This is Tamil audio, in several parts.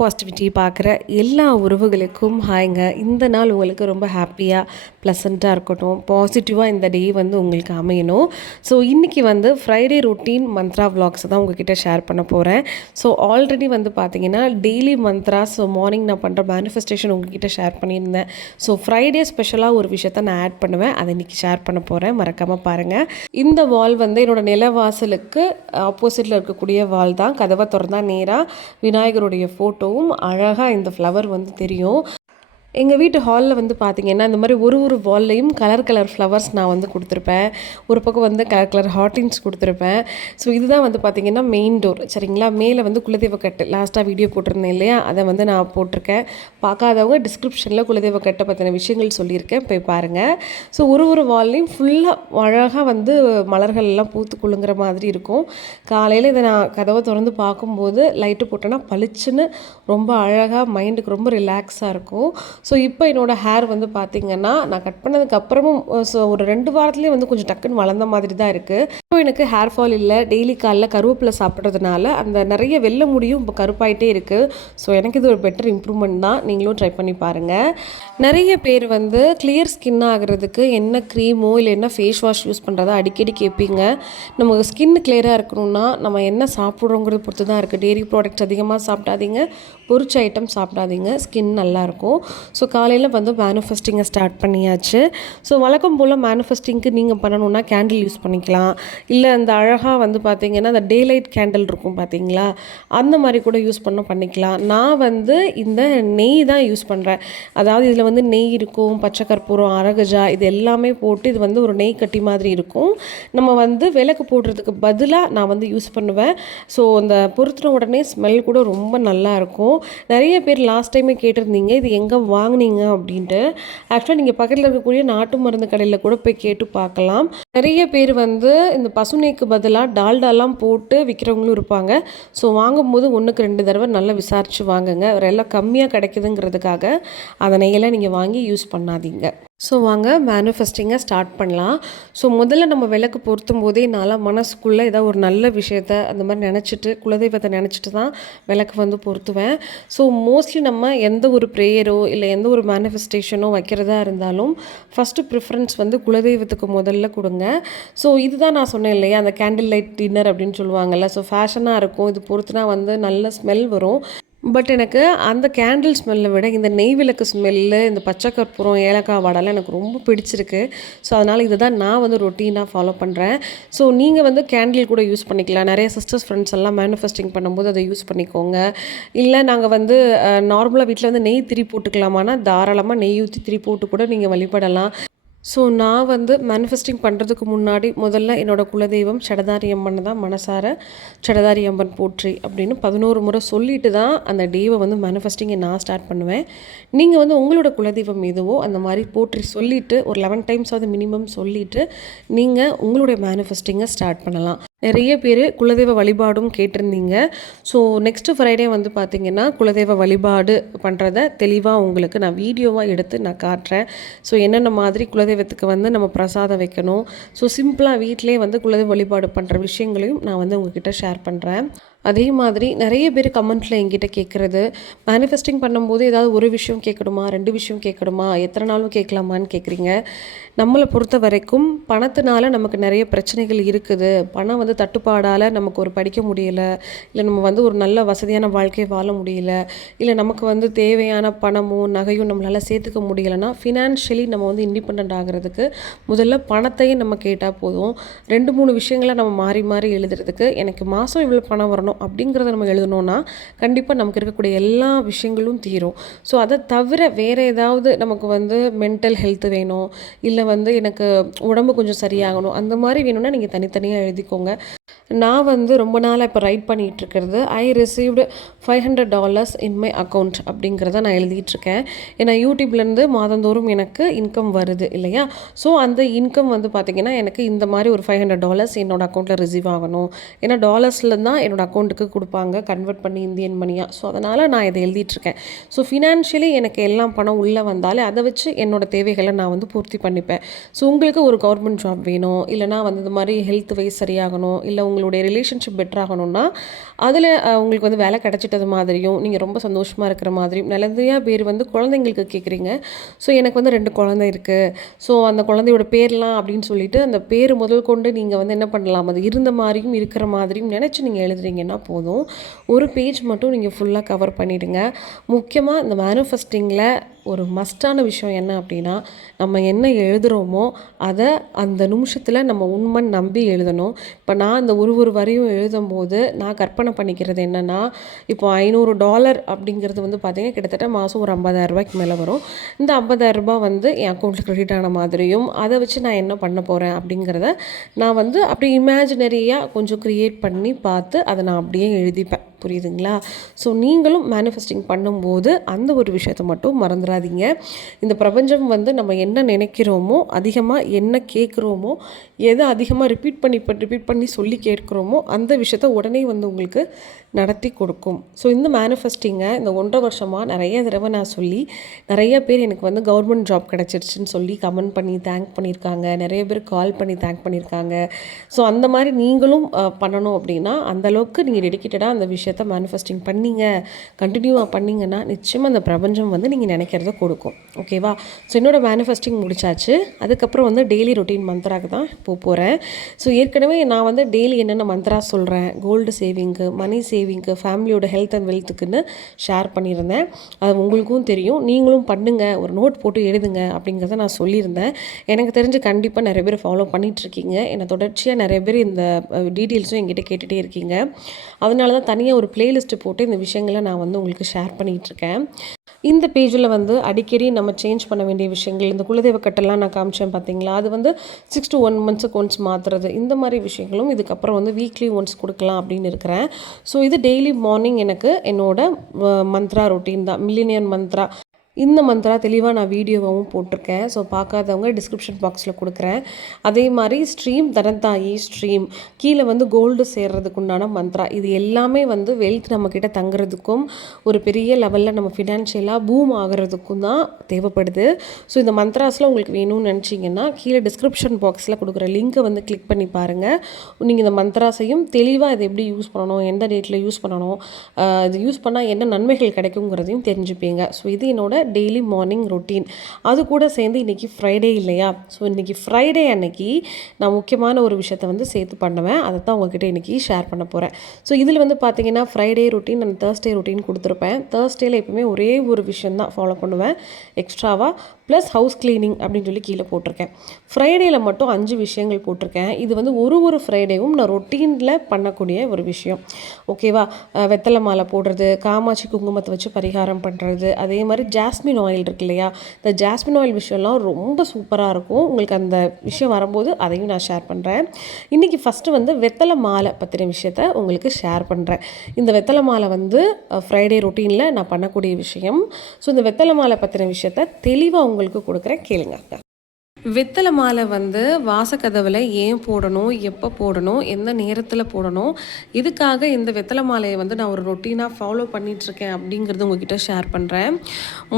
பாசிட்டிவிட்டி பார்க்குற எல்லா உறவுகளுக்கும் ஹாய்ங்க. இந்த நாள் உங்களுக்கு ரொம்ப ஹாப்பியாக ப்ளசண்ட்டாக இருக்கட்டும், பாசிட்டிவாக இந்த டே வந்து உங்களுக்கு அமையணும். ஸோ இன்றைக்கி வந்து ஃப்ரைடே ரொட்டீன் மந்த்ரா விலாக்ஸ் தான் உங்ககிட்ட ஷேர் பண்ண போகிறேன். ஸோ ஆல்ரெடி வந்து பார்த்தீங்கன்னா டெய்லி மந்த்ரா, ஸோ மார்னிங் நான் பண்ணுற மேனிஃபெஸ்டேஷன் உங்ககிட்ட ஷேர் பண்ணியிருந்தேன். ஸோ ஃப்ரைடே ஸ்பெஷலாக ஒரு விஷயத்த நான் ஆட் பண்ணுவேன், அதை இன்றைக்கி ஷேர் பண்ண போகிறேன். மறக்காமல் பாருங்கள். இந்த வால் வந்து என்னோடய நிலவாசலுக்கு ஆப்போசிட்டில் இருக்கக்கூடிய வால் தான். கதவை திறந்தா நேராக விநாயகருடைய ஃபோட்டோவும் அழகாக இந்த ஃப்ளவர் வந்து தெரியும். எங்கள் வீட்டு ஹாலில் வந்து பார்த்திங்கன்னா இந்த மாதிரி ஒரு வால்லையும் கலர் கலர் ஃப்ளவர்ஸ் நான் வந்து கொடுத்துருப்பேன். ஒரு பக்கம் வந்து கலர் கலர் ஹார்டின்ஸ் கொடுத்துருப்பேன். ஸோ இதுதான் வந்து பார்த்திங்கன்னா மெயின் டோர், சரிங்களா. மேலே வந்து குலதெய்வ கட்டு லாஸ்ட்டாக வீடியோ போட்டிருந்தேன் இல்லையா, அதை வந்து நான் போட்டிருக்கேன். பார்க்காதவங்க டிஸ்கிரிப்ஷனில் குலதெய்வ கட்டை பற்றின விஷயங்கள் சொல்லியிருக்கேன், போய் பாருங்கள். ஸோ ஒரு வால்லையும் ஃபுல்லாக அழகாக வந்து மலர்கள் எல்லாம் பூத்து குலுங்குற மாதிரி இருக்கும். காலையில் இதை நான் கதவை திறந்து பார்க்கும்போது லைட்டு போட்டேன்னா பளிச்சுன்னு ரொம்ப அழகாக மைண்டுக்கு ரொம்ப ரிலாக்ஸாக இருக்கும். ஸோ இப்போ என்னோடய ஹேர் வந்து பார்த்திங்கன்னா நான் கட் பண்ணதுக்கப்புறமும் ஸோ ஒரு 2 வாரத்துலேயே வந்து கொஞ்சம் டக்குன்னு வளர்ந்த மாதிரி தான் இருக்குது. இப்போ எனக்கு ஹேர் ஃபால் இல்லை. டெய்லி காலைல கருவேப்பிலை சாப்பிட்றதுனால அந்த நிறைய வெள்ளை முடியும் இப்போ கருப்பாயிட்டே இருக்குது. ஸோ எனக்கு இது ஒரு பெட்டர் இம்ப்ரூவ்மெண்ட் தான். நீங்களும் ட்ரை பண்ணி பாருங்கள். நிறைய பேர் வந்து கிளியர் ஸ்கின் ஆகிறதுக்கு என்ன க்ரீமோ இல்லை என்ன ஃபேஸ் வாஷ் யூஸ் பண்ணுறதா அடிக்கடி கேட்பீங்க. நம்ம ஸ்கின் கிளியராக இருக்கணும்னா நம்ம என்ன சாப்பிட்றோங்கிறது பொறுத்து தான் இருக்குது. டெய்ரி ப்ராடக்ட்ஸ் அதிகமாக சாப்பிடாதீங்க, பொரிச்ச ஐட்டம் சாப்பிடாதீங்க, ஸ்கின் நல்லாயிருக்கும். ஸோ காலையில் வந்து மேனிஃபெஸ்டிங்கை ஸ்டார்ட் பண்ணியாச்சு. ஸோ வழக்கம் போல் மேனிஃபெஸ்டிங்க்கு நீங்கள் பண்ணணுன்னா கேண்டில் யூஸ் பண்ணிக்கலாம். இல்லை அந்த அழகாக வந்து பார்த்திங்கன்னா அந்த டே லைட் கேண்டில் இருக்கும் பார்த்தீங்களா, அந்த மாதிரி கூட யூஸ் பண்ணிக்கலாம். நான் வந்து இந்த நெய் தான் யூஸ் பண்ணுறேன். அதாவது இதில் வந்து நெய் இருக்கும், பச்சை கற்பூரம், அரகஜா, இது எல்லாமே போட்டு இது வந்து ஒரு நெய் கட்டி மாதிரி இருக்கும். நம்ம வந்து விளக்கு போடுறதுக்கு பதிலாக நான் வந்து யூஸ் பண்ணுவேன். ஸோ அந்த பொருத்தின உடனே ஸ்மெல் கூட ரொம்ப நல்லாயிருக்கும். நிறைய பேர் லாஸ்ட் டைமே கேட்டிருந்தீங்க இது எங்கே வாங்கினீங்க அப்படின்ட்டு. ஆக்சுவலாக நீங்கள் பக்கத்தில் இருக்கக்கூடிய நாட்டு மருந்து கடையில் கூட போய் கேட்டு பார்க்கலாம். நிறைய பேர் வந்து இந்த பசுநெய்க்கு பதிலாக டால்டாலாம் போட்டு விற்கிறவங்களும் இருப்பாங்க. ஸோ வாங்கும்போது 1க்கு 2 தடவை நல்லா விசாரித்து வாங்குங்க. எல்லாம் கம்மியாக கிடைக்குதுங்கிறதுக்காக அந்த நெய்யெல்லாம் நீங்கள் வாங்கி யூஸ் பண்ணாதீங்க. ஸோ வாங்க மேனிஃபெஸ்டிங்கை ஸ்டார்ட் பண்ணலாம். ஸோ முதல்ல நம்ம விளக்கு பொருத்தும் போதே நான் மனசுக்குள்ளே ஏதாவது ஒரு நல்ல விஷயத்த அந்த மாதிரி நினச்சிட்டு குலதெய்வத்தை நினச்சிட்டு தான் விளக்கு வந்து பொருத்துவேன். ஸோ மோஸ்ட்லி நம்ம எந்த ஒரு ப்ரேயரோ இல்லை எந்த ஒரு மேனிஃபெஸ்டேஷனோ வைக்கிறதா இருந்தாலும் ஃபஸ்ட்டு ப்ரிஃபரன்ஸ் வந்து குலதெய்வத்துக்கு முதல்ல கொடுங்க. ஸோ இதுதான் நான் சொன்னேன் இல்லையா, அந்த கேண்டில் லைட் டின்னர் அப்படின்னு சொல்லுவாங்கள்ல. ஸோ ஃபேஷனாக இருக்கும், இது பொறுத்துனா வந்து நல்ல ஸ்மெல் வரும். பட் எனக்கு அந்த கேண்டில் ஸ்மெல்லை விட இந்த நெய் விளக்கு ஸ்மெல்லு, இந்த பச்சை கற்பூரம், ஏலக்காய் வாடெல்லாம் எனக்கு ரொம்ப பிடிச்சிருக்கு. ஸோ அதனால் இதை தான் நான் வந்து ரொட்டீனாக ஃபாலோ பண்ணுறேன். ஸோ நீங்கள் வந்து கேண்டில் கூட யூஸ் பண்ணிக்கலாம். நிறைய சிஸ்டர்ஸ் ஃப்ரெண்ட்ஸ் எல்லாம் மேனிஃபெஸ்டிங் பண்ணும்போது அதை யூஸ் பண்ணிக்கோங்க. இல்லை நாங்கள் வந்து நார்மலாக வீட்டில் வந்து நெய் திரி போட்டுக்கலாமான்னா தாராளமாக நெய் ஊற்றி திரி போட்டு கூட நீங்கள் வழிபடலாம். ஸோ நான் வந்து மேனிஃபெஸ்டிங் பண்ணுறதுக்கு முன்னாடி முதல்ல என்னோடய குலதெய்வம் சடதாரி அம்மன் தான் மனசார சடதாரி அம்மன் போற்றி அப்படின்னு 11 முறை சொல்லிட்டு தான் அந்த டேவை வந்து மேனிஃபெஸ்டிங்கை நான் ஸ்டார்ட் பண்ணுவேன். நீங்கள் வந்து உங்களோட குலதெய்வம் எதுவோ அந்த மாதிரி போற்றி சொல்லிவிட்டு ஒரு 11 டைம்ஸாவது மினிமம் சொல்லிவிட்டு நீங்கள் உங்களுடைய மேனிஃபெஸ்டிங்கை ஸ்டார்ட் பண்ணலாம். நிறைய பேர் குலதெய்வ வழிபாடும் கேட்டிருந்தீங்க. ஸோ நெக்ஸ்ட்டு ஃப்ரைடே வந்து பார்த்திங்கன்னா குலதெய்வ வழிபாடு பண்ணுறத தெளிவாக உங்களுக்கு நான் வீடியோவாக எடுத்து நான் காட்டுறேன். ஸோ என்னென்ன மாதிரி குலதெய்வத்துக்கு வந்து நம்ம பிரசாதம் வைக்கணும், ஸோ சிம்பிளாக வீட்டிலே வந்து குலதெய்வ வழிபாடு பண்ணுற விஷயங்களையும் நான் வந்து உங்ககிட்ட ஷேர் பண்ணுறேன். அதே மாதிரி நிறைய பேர் கமெண்ட்டில் என்கிட்ட கேட்குறது, மேனிஃபெஸ்டிங் பண்ணும்போது ஏதாவது ஒரு விஷயம் கேட்கணுமா, 2 விஷயம் கேட்கணுமா, எத்தனை நாளும் கேட்கலாமான்னு கேட்குறீங்க. நம்மளை பொறுத்த வரைக்கும் பணத்தினால நமக்கு நிறைய பிரச்சனைகள் இருக்குது. பணம் வந்து தட்டுப்பாடால் நமக்கு ஒரு படிக்க முடியலை, இல்லை நம்ம வந்து ஒரு நல்ல வசதியான வாழ்க்கையை வாழ முடியல, இல்லை நமக்கு வந்து தேவையான பணமும் நகையும் நம்மளால் சேர்த்துக்க முடியலைன்னா ஃபினான்ஷியலி நம்ம வந்து இண்டிபெண்ட் ஆகிறதுக்கு முதல்ல பணத்தையும் நம்ம கேட்டால் போதும். 2-3 விஷயங்களை நம்ம மாறி மாறி எழுதுறதுக்கு எனக்கு மாதம் இவ்வளோ பணம் வரணும் அப்படிங்கிறத நம்ம எழுதணும்னா கண்டிப்பாக நமக்கு இருக்கக்கூடிய எல்லா விஷயங்களும் தீரும். ஸோ அதை தவிர வேறு ஏதாவது நமக்கு வந்து மென்டல் ஹெல்த் வேணும், இல்லை வந்து எனக்கு உடம்பு கொஞ்சம் சரியாகணும், அந்த மாதிரி வேணும்னா நீங்கள் தனித்தனியாக எழுதிக்கோங்க. நான் வந்து ரொம்ப நாளாக இப்போ ரைட் பண்ணிகிட்ருக்கிறது I received $500 in my account அப்படிங்கிறத நான் எழுதிட்டுருக்கேன். ஏன்னா யூடியூப்லேருந்து மாதந்தோறும் எனக்கு இன்கம் வருது இல்லையா. ஸோ அந்த இன்கம் வந்து பார்த்திங்கன்னா எனக்கு இந்த மாதிரி ஒரு $500 என்னோடய அக்கௌண்ட்டில் ரிசீவ் ஆகணும். ஏன்னா டாலர்ஸில் தான் என்னோடய அக்கௌண்ட்டுக்கு கொடுப்பாங்க கன்வெர்ட் பண்ணி இந்தியன் மணியாக. ஸோ அதனால் நான் இதை எழுதிட்டுருக்கேன். ஸோ ஃபினான்ஷியலி எனக்கு எல்லாம் பணம் உள்ளே வந்தாலே அதை வச்சு என்னோடய தேவைகளை நான் வந்து பூர்த்தி பண்ணிப்பேன். ஸோ உங்களுக்கு ஒரு கவர்மெண்ட் ஜாப் வேணும், இல்லைனா வந்து இந்த மாதிரி ஹெல்த் வைஸ் சரியாகணும், இல்லை உங்களுடைய ரிலேஷன்ஷிப் பெட்டர் ஆகணும்னா அதில் உங்களுக்கு வந்து வேலை கிடச்சிட்டது மாதிரியும் நீங்கள் ரொம்ப சந்தோஷமாக இருக்கிற மாதிரியும் நிறையா பேர் வந்து குழந்தைங்களுக்கு கேட்குறீங்க. ஸோ எனக்கு வந்து 2 குழந்தை இருக்குது, ஸோ அந்த குழந்தையோட பேர்லாம் அப்படின்னு சொல்லிட்டு அந்த பேர் முதல் கொண்டு நீங்கள் வந்து என்ன பண்ணலாம், அது இருந்த மாதிரியும் இருக்கிற மாதிரியும் நினச்சி நீங்கள் எழுதுறீங்கன்னா போதும். ஒரு பேஜ் மட்டும் நீங்கள் ஃபுல்லாக கவர் பண்ணிவிடுங்க. முக்கியமாக இந்த மேனிஃபெஸ்டிங்கில் ஒரு மஸ்டான விஷயம் என்ன அப்படின்னா, நம்ம என்ன எழுதுகிறோமோ அதை அந்த நிமிஷத்தில் நம்ம உண்மைன்னு நம்பி எழுதணும். இப்போ நான் இந்த ஒரு வரியும் எழுதும்போது நான் கற்பனை பண்ணிக்கிறது என்னென்னா, இப்போ $500 அப்படிங்கிறது வந்து பார்த்திங்கன்னா கிட்டத்தட்ட மாதம் ஒரு 50,000 ரூபாய்க்கு மேலே வரும். இந்த 50,000 ரூபாய் வந்து என் அக்கௌண்ட்டில் க்ரெடிட் ஆன மாதிரியும் அதை வச்சு நான் என்ன பண்ண போகிறேன் அப்படிங்கிறத நான் வந்து அப்படி இமேஜினரியாக கொஞ்சம் க்ரியேட் பண்ணி பார்த்து அதை நான் அப்படியே எழுதிப்பேன். புரியுதுங்களா? ஸோ நீங்களும் மேனிஃபெஸ்டிங் பண்ணும்போது அந்த ஒரு விஷயத்தை மட்டும் மறந்துடாதீங்க. இந்த பிரபஞ்சம் வந்து நம்ம என்ன நினைக்கிறோமோ, அதிகமாக என்ன கேட்குறோமோ, எதை அதிகமாக ரிப்பீட் பண்ணி சொல்லி கேட்குறோமோ அந்த விஷயத்த உடனே வந்து உங்களுக்கு நடத்தி கொடுக்கும். ஸோ இந்த மேனிஃபெஸ்டிங்கை இந்த 1.5 வருஷமாக நிறைய தடவை நான் சொல்லி நிறைய பேர் எனக்கு வந்து கவர்மெண்ட் ஜாப் கிடச்சிருச்சுன்னு சொல்லி கமெண்ட் பண்ணி தேங்க் பண்ணியிருக்காங்க. நிறைய பேர் கால் பண்ணி தேங்க் பண்ணியிருக்காங்க. ஸோ அந்த மாதிரி நீங்களும் பண்ணணும் அப்படின்னா அந்தளவுக்கு நீங்கள் டெடிக்கேட்டடாக அந்த விஷயத்தை மேனிஃபெஸ்டிங் பண்ணிங்க, கண்டினியூவாக பண்ணிங்கன்னா நிச்சயமாக அந்த பிரபஞ்சம் வந்து நீங்கள் நினைக்கிறத கொடுக்கும். ஓகேவா? ஸோ என்னோடய மேனிஃபெஸ்டிங் முடிச்சாச்சு. அதுக்கப்புறம் வந்து டெய்லி ரொட்டீன் மந்த்ராக்கு தான் போகிறேன். ஸோ ஏற்கனவே நான் வந்து டெய்லி என்னென்ன மந்த்ரா சொல்கிறேன், கோல்டு சேவிங்கு, மணி சேவிங்கு, ஃபேமிலியோட ஹெல்த் அண்ட் வெல்த்துக்குன்னு ஷேர் பண்ணியிருந்தேன். அது உங்களுக்கும் தெரியும். நீங்களும் பண்ணுங்கள், ஒரு நோட் போட்டு எழுதுங்க அப்படிங்கிறத நான் சொல்லியிருந்தேன். எனக்கு தெரிஞ்சு கண்டிப்பாக நிறைய பேர் ஃபாலோ பண்ணிகிட்ருக்கீங்க. என்னை தொடர்ச்சியாக நிறைய பேர் இந்த டீட்டெயில்ஸும் என்கிட்ட கேட்டுகிட்டே இருக்கீங்க. அதனால தான் தனியாக ஒரு பிளேலிஸ்ட்டு போட்டு இந்த விஷயங்களை நான் வந்து உங்களுக்கு ஷேர் பண்ணிகிட்ருக்கேன். இந்த பேஜில் வந்து அடிக்கடி நம்ம சேஞ்ச் பண்ண வேண்டிய விஷயங்கள், இந்த குலதெய்வ கட்டெல்லாம் நான் காமிச்சேன் பார்த்தீங்களா, அது வந்து 6 to 1 months ஒன்ஸ் மாற்றுறது, இந்த மாதிரி விஷயங்களும் இதுக்கப்புறம் வந்து வீக்லி ஒன்ஸ் கொடுக்கலாம் அப்படின்னு இருக்கிறேன். ஸோ இது டெய்லி மார்னிங் எனக்கு என்னோட மந்த்ரா ரொட்டீன் தான், மில்லினியன் மந்த்ரா. இந்த மந்த்ரா தெளிவாக நான் வீடியோவாகவும் போட்டிருக்கேன். ஸோ பார்க்காதவங்க டிஸ்கிரிப்ஷன் பாக்ஸில் கொடுக்குறேன். அதே மாதிரி ஸ்ட்ரீம் தனத்தாயி ஸ்ட்ரீம் கீழே வந்து கோல்டு சேர்றதுக்கு உண்டான மந்த்ரா, இது எல்லாமே வந்து வெல்த் நம்மக்கிட்ட தங்குறதுக்கும் ஒரு பெரிய லெவலில் நம்ம ஃபினான்ஷியலாக பூம் ஆகிறதுக்கும் தான் தேவைப்படுது. ஸோ இந்த மந்த்ராஸில் உங்களுக்கு வேணும்னு நினச்சிங்கன்னா கீழே டிஸ்கிரிப்ஷன் பாக்ஸில் கொடுக்குற லிங்க்கை வந்து கிளிக் பண்ணி பாருங்கள். நீங்கள் இந்த மந்த்ராஸையும் தெளிவாக இதை எப்படி யூஸ் பண்ணணும், எந்த டேட்டில் யூஸ் பண்ணணும், இது யூஸ் பண்ணால் என்ன நன்மைகள் கிடைக்குங்கிறதையும் தெரிஞ்சுப்பீங்க. ஸோ இது என்னோட டெய்லி மார்னிங் ரொட்டீன். அது கூட சேர்ந்து இன்றைக்கி ஃப்ரைடே இல்லையா? ஸோ இன்றைக்கி ஃப்ரைடே அன்னைக்கு நான் முக்கியமான ஒரு விஷயத்தை வந்து சேர்த்து பண்ணுவேன். அதை தான் உங்ககிட்ட இன்றைக்கி ஷேர் பண்ண போகிறேன். ஸோ இதில் வந்து பார்த்திங்கன்னா Friday routine and Thursday routine கொடுத்துருப்பேன். தேர்ஸ்டேயில் எப்பவுமே ஒரே ஒரு விஷயம் தான் ஃபாலோ பண்ணுவேன் எக்ஸ்ட்ராவாக, ப்ளஸ் ஹவுஸ் க்ளீனிங் அப்படின்னு சொல்லி கீழே போட்டிருக்கேன். ஃப்ரைடேயில் மட்டும் 5 விஷயங்கள் போட்டிருக்கேன். இது வந்து ஒரு ஃப்ரைடேவும் நான் ரொட்டீனில் பண்ணக்கூடிய ஒரு விஷயம். ஓகேவா? வெத்தலை மாலை போடுறது, காமாட்சி குங்குமத்தை வச்சு பரிகாரம் பண்ணுறது, அதே மாதிரி ஜாஸ்மின் ஆயில் இருக்கு இல்லையா, இந்த ஜாஸ்மின் ஆயில் விஷயம்லாம் ரொம்ப சூப்பராக இருக்கும். உங்களுக்கு அந்த விஷயம் வரும்போது அதையும் நான் ஷேர் பண்ணுறேன். இன்றைக்கி ஃபஸ்ட்டு வந்து வெத்தலை மாலை பற்றின விஷயத்த உங்களுக்கு ஷேர் பண்ணுறேன். இந்த வெத்தலை மாலை வந்து ஃப்ரைடே ரொட்டீனில் நான் பண்ணக்கூடிய விஷயம். ஸோ இந்த வெத்தலை மாலை பற்றின விஷயத்த தெளிவாக உங்களுக்கு கொடுக்குறேன், கேளுங்க. வெத்தலை மாலை வந்து வாசக்கதவில் ஏன் போடணும், எப்போ போடணும், எந்த நேரத்தில் போடணும், இதுக்காக இந்த வெத்தலை மாலையை வந்து நான் ஒரு ரொட்டீனாக ஃபாலோ பண்ணிகிட்ருக்கேன் அப்படிங்கிறது உங்ககிட்ட ஷேர் பண்ணுறேன்.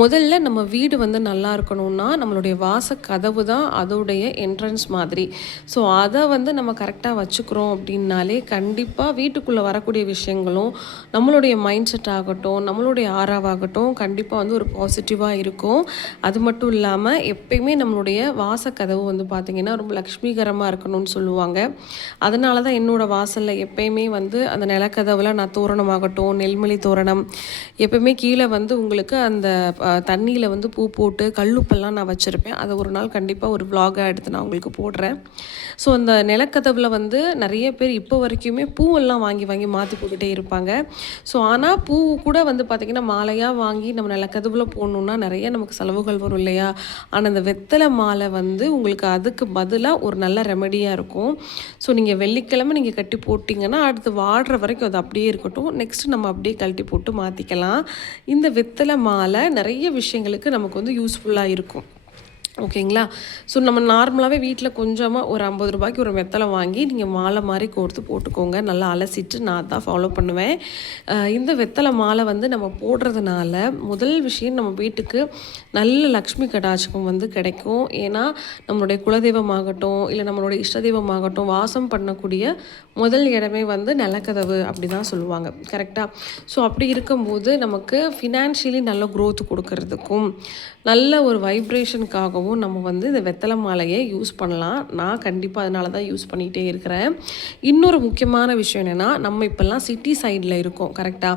முதல்ல நம்ம வீடு வந்து நல்லா இருக்கணும்னா நம்மளுடைய வாசக்கதவு தான் அதோடைய என்ட்ரன்ஸ் மாதிரி. ஸோ அதை வந்து நம்ம கரெக்டாக வச்சுக்கிறோம் அப்படின்னாலே கண்டிப்பாக வீட்டுக்குள்ளே வரக்கூடிய விஷயங்களும் நம்மளுடைய மைண்ட் செட் ஆகட்டும், நம்மளுடைய ஆறாவாகட்டும் கண்டிப்பாக வந்து ஒரு பாசிட்டிவாக இருக்கும். அது மட்டும் இல்லாமல் எப்பயுமே நம்மளுடைய வாசக்கதவு வந்து பார்த்திங்கன்னா ரொம்ப லக்ஷ்மிகரமாக இருக்கணும்னு சொல்லுவாங்க. அதனால தான் என்னோடய வாசலில் எப்பயுமே வந்து அந்த நிலக்கதவில் நான் தோரணமாகட்டும், நெல்மணி தோரணம், எப்பயுமே கீழே வந்து உங்களுக்கு அந்த தண்ணியில் வந்து பூ போட்டு கல்லுப்பெல்லாம் நான் வச்சுருப்பேன். அதை ஒரு நாள் கண்டிப்பாக ஒரு விலாகாக எடுத்து நான் உங்களுக்கு போடுறேன். ஸோ அந்த நிலக்கதவில் வந்து நிறைய பேர் இப்போ வரைக்குமே பூவெல்லாம் வாங்கி மாற்றி போட்டுகிட்டே இருப்பாங்க. ஸோ ஆனால் பூ கூட வந்து பார்த்திங்கன்னா மாலையாக வாங்கி நம்ம நிலக்கதவில் போடணுன்னா நிறைய நமக்கு செலவுகள் வரும் இல்லையா? ஆனால் அந்த வெத்தலை மாலை வந்து உங்களுக்கு அதுக்கு பதிலாக ஒரு நல்ல ரெமெடியாக இருக்கும். ஸோ நீங்கள் வெள்ளிக்கிழமை நீங்கள் கட்டி போட்டிங்கன்னா அடுத்து வாடுற வரைக்கும் அது அப்படியே இருக்கட்டும். நெக்ஸ்ட்டு நம்ம அப்படியே கழட்டி போட்டு மாற்றிக்கலாம். இந்த வெத்தலை மாலை நிறைய விஷயங்களுக்கு நமக்கு வந்து யூஸ்ஃபுல்லாக இருக்கும். ஓகேங்களா? ஸோ நம்ம நார்மலாவே வீட்ல கொஞ்சமா ஒரு ரூ. 50க்கு ஒரு வெத்தல வாங்கி நீங்க மாலை மாரி கோர்த்து போட்டுக்கோங்க. நல்லா அலசிட்டு நான் அதான் ஃபாலோ பண்ணுவேன். இந்த வெத்தல மாலை வந்து நம்ம போடுறதுனால முதல் விஷயம் நம்ம வீட்டுக்கு நல்ல லக்ஷ்மி கடாட்சம் வந்து கிடைக்கும். ஏன்னா, நம்மளுடைய குலதெய்வமாகட்டும், இல்ல நம்மளுடைய இஷ்ட தெய்வமாகட்டும், வாசம் பண்ணக்கூடிய முதல் இடமே வந்து நிலக்கதவு அப்படி தான் சொல்லுவாங்க. கரெக்ட்டா? ஸோ அப்படி இருக்கும்போது நமக்கு ஃபினான்ஷியலி நல்ல குரோத் குடுக்கறதுக்கும், நல்ல ஒரு வைப்ரேஷனுக்காகவும் நம்ம வந்து இந்த வெத்தல மாலைய யூஸ் பண்ணலாம். நான் கண்டிப்பா அதனால தான் யூஸ் பண்ணிகிட்டே இருக்கிறேன். இன்னொரு முக்கியமான விஷயம் என்னென்னா, நம்ம இப்போல்லாம் சிட்டி சைடில் இருக்கோம். கரெக்ட்டா?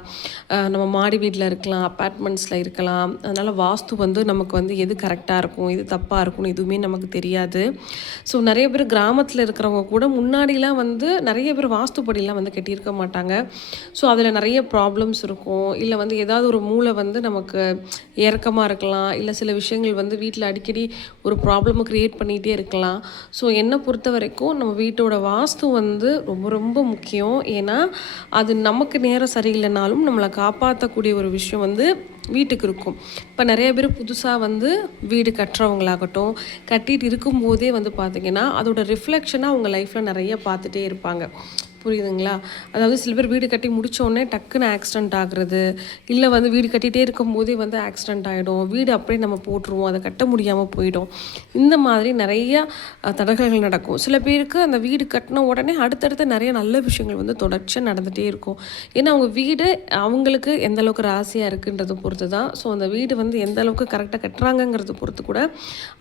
நம்ம மாடி வீட்ல இருக்கலாம், அப்பார்ட்மெண்ட்ஸில் இருக்கலாம். அதனால் வாஸ்து வந்து நமக்கு வந்து எது கரெக்டாக இருக்கும், எது தப்பாக இருக்கும்னு எதுவுமே நமக்கு தெரியாது. ஸோ நிறைய பேர் கிராமத்தில் இருக்கிறவங்க கூட முன்னாடிலாம் வந்து நிறைய பேர் வாஸ்துப்படிலாம் வந்து கட்டியிருக்க மாட்டாங்க. ஸோ அதில் நிறைய ப்ராப்ளம்ஸ் இருக்கும். இல்லை வந்து ஏதாவது ஒரு மூளை வந்து நமக்கு ஏற்கமாக இருக்கலாம். இல்லை சில விஷயங்கள் வந்து வீட்டில் அடிக்கடி ஒரு ப்ராப்ளமை க்ரியேட் பண்ணிகிட்டே இருக்கலாம். ஸோ என்னை பொறுத்த வரைக்கும் நம்ம வீட்டோட வாஸ்து வந்து ரொம்ப ரொம்ப முக்கியம். ஏன்னா அது நமக்கு நேரம் சரியில்லைனாலும் நம்மளை காப்பாற்றக்கூடிய ஒரு விஷயம் வந்து வீட்டுக்கு இருக்கும். இப்போ நிறைய பேர் புதுசாக வந்து வீடு கட்டுறவங்களாகட்டும், கட்டிட்டு இருக்கும்போதே வந்து பார்த்திங்கன்னா அதோட ரிஃப்ளெக்ஷனாக அவங்க லைஃப்பில் நிறைய பார்த்துட்டே இருப்பாங்க. புரியுதுங்களா? அதாவது சில பேர் வீடு கட்டி முடித்தோடனே டக்குன்னு ஆக்சிடென்ட் ஆகுறது, இல்லை வந்து வீடு கட்டிகிட்டே இருக்கும்போதே வந்து ஆக்சிடென்ட் ஆகிடும். வீடு அப்படியே நம்ம போட்டுருவோம், அதை கட்ட முடியாமல் போயிடும். இந்த மாதிரி நிறையா தடங்கல்கள் நடக்கும். சில பேருக்கு அந்த வீடு கட்டின உடனே அடுத்தடுத்து நிறைய நல்ல விஷயங்கள் வந்து தொடர்ச்சியாக நடந்துகிட்டே இருக்கும். ஏன்னா அவங்க வீடு அவங்களுக்கு எந்த அளவுக்கு ராசியாக இருக்குன்றதை பொறுத்து தான். ஸோ அந்த வீடு வந்து எந்த அளவுக்கு கரெக்டாக கட்டுறாங்கங்கிறத பொறுத்து கூட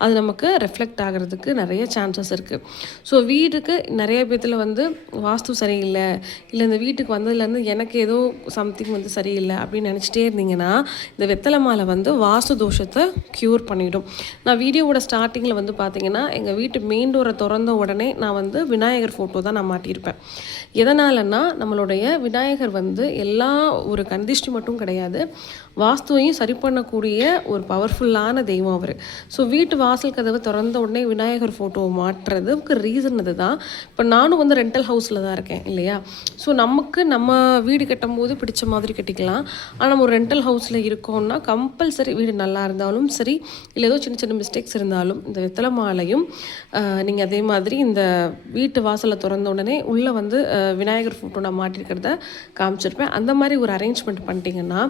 அது நமக்கு ரெஃப்ளெக்ட் ஆகிறதுக்கு நிறைய சான்சஸ் இருக்குது. ஸோ வீடுக்கு நிறைய பேத்துல வந்து வாஸ்து சரியில்லை, இல்லை இந்த வீட்டுக்கு வந்ததுலேருந்து எனக்கு ஏதோ சம்திங் வந்து சரியில்லை அப்படின்னு நினச்சிட்டே இருந்தீங்கன்னா, இந்த வெத்தலை மாலை வந்து வாஸ்து தோஷத்தை க்யூர் பண்ணிடும். நான் வீடியோவோட ஸ்டார்டிங்கில் வந்து பார்த்தீங்கன்னா, எங்கள் வீட்டு மெயின் டோரை திறந்த உடனே நான் வந்து விநாயகர் ஃபோட்டோ தான் நான் மாட்டியிருப்பேன். எதனாலன்னா, நம்மளுடைய விநாயகர் வந்து எல்லா ஒரு கந்திஷ்டி மட்டும் கிடையாது, வாஸ்துவையும் சரி பண்ணக்கூடிய ஒரு பவர்ஃபுல்லான தெய்வம் அவர். ஸோ வீட்டு வாசல் கதவை திறந்த உடனே விநாயகர் ஃபோட்டோவை மாட்டுறதுக்கு ரீசன் அது தான். இப்போ நானும் வந்து ரெண்டல் ஹவுஸில் தான் இருக்கேன் இல்லையா? ஸோ நமக்கு நம்ம வீடு கட்டும்போது பிடிச்ச மாதிரி கட்டிக்கலாம். ஆனால் நம்ம ஒரு ரெண்டல் ஹவுஸில் இருக்கோம்னா கம்பல்சரி வீடு நல்லா இருந்தாலும் சரி, இல்லை ஏதோ சின்ன சின்ன மிஸ்டேக்ஸ் இருந்தாலும் இந்த வெத்தலை மாலையும் நீங்கள் அதே மாதிரி இந்த வீட்டு வாசலை திறந்த உடனே உள்ளே வந்து விநாயகர் ஃபோட்டோ நான் மாட்டிருக்கிறத காமிச்சிருப்பேன். அந்த மாதிரி ஒரு அரேஞ்ச்மெண்ட் பண்ணிட்டீங்கன்னா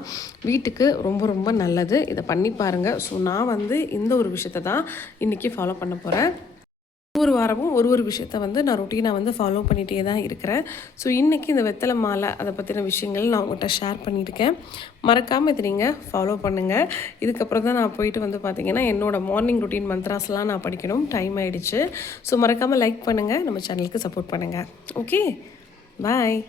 வீட்டுக்கு ரொம்ப ரொம்ப நல்லது. இதை பண்ணி பாருங்கள். ஸோ நான் வந்து இந்த ஒரு விஷயத்தை தான் இன்றைக்கி ஃபாலோ பண்ண போகிறேன். ஒவ்வொரு வாரமும் ஒரு விஷயத்த வந்து நான் ரொட்டீனாக வந்து ஃபாலோ பண்ணிகிட்டே தான் இருக்கிறேன். ஸோ இன்றைக்கி இந்த வெத்தலை மாலை அதை பற்றின விஷயங்கள் நான் உங்கள்கிட்ட ஷேர் பண்ணியிருக்கேன். மறக்காமல் இதை நீங்கள் ஃபாலோ பண்ணுங்கள். இதுக்கப்புறம் தான் நான் போயிட்டு வந்து பார்த்திங்கன்னா என்னோடய மார்னிங் ரொட்டீன் மந்த்ராஸ்லாம் நான் படிக்கணும். டைம் ஆகிடுச்சு. ஸோ மறக்காமல் லைக் பண்ணுங்கள், நம்ம சேனலுக்கு சப்போர்ட் பண்ணுங்கள். ஓகே, பாய்.